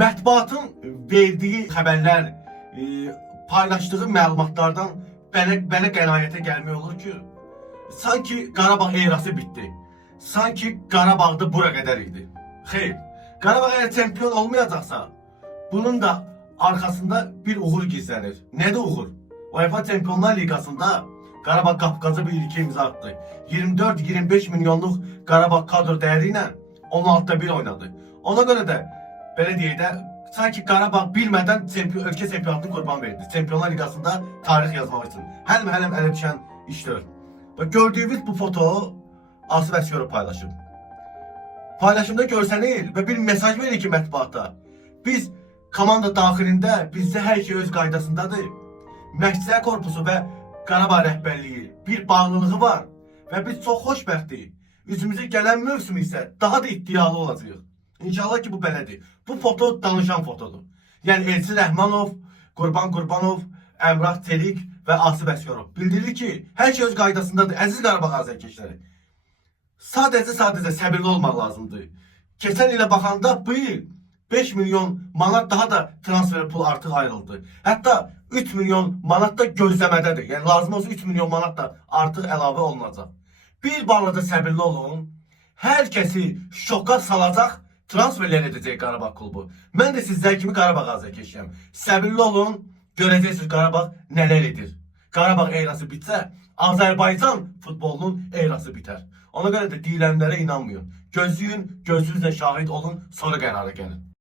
Mətbuatın verdiği xəbərlər, paylaşdığı məlumatlardan belə qənaətə gəlmək olur ki, sanki Qarabağ erası bitdi. Sanki Qarabağ'da bura qədər idi. Xeyr, Qarabağ eğer çempiyon olmayacaqsa, bunun da arkasında bir uğur gizlənir. Nədir uğur? UEFA Çempionlar Ligasında Qarabağ Qafqaza bir ilki imza attı. 24-25 milyonluq Qarabağ kadro değeri ilə 16'da 1 oynadı. Ona göre de belə deyək də, sanki Qarabağ bilmədən ölkə çempionatını qurban verdi. Çempionlar Ligasında tarix yazmaq üçün. Hələm ələ düşən işdir. Və gördüyünüz bu foto Asif Əsgərov paylaşıb. Paylaşımda görsənir və bir mesaj verir ki mətbuata. Biz komanda daxilində bizdə hər şey öz qaydasındadır. Məşqçilər korpusu və Qarabağ rəhbərliyi bir bağlılığı var və biz çox xoşbəxtik. Üzümüzə gələn mövsüm isə daha da iddialı olacaq. İnşallah ki bu belədir. Bu foto danışan fotodur. Yəni Elçin Rəhmanov, Qurban Qurbanov, Əmrah Çelik və Asif Əsgərov bildirir ki, hər şey öz qaydasındadır. Əziz Qarabağ azərkeşləri. Sadəcə səbirli olmaq lazımdır. Keçən ilə baxanda bu il 5 milyon manat daha da transfer pul artıq ayrıldı. Hətta 3 milyon manat da gözləmədədir. Yəni lazım olsa 3 milyon manat da artıq əlavə olunacaq. Bir balaca səbirli olun. Hər kəsi şoka salacaq transferlər edəcək Qarabağ klubu. Mən də sizlər kimi Qarabağ azərkeşiyəm. Səbirli olun, görəcəksiniz Qarabağ nələr edir. Qarabağ erası bitsə, Azərbaycan futbolunun erası bitər. Ona görə də deyilənlərə inanmayın. Gözləyin, gözünüzlə şahid olun, sonra qərara gəlin.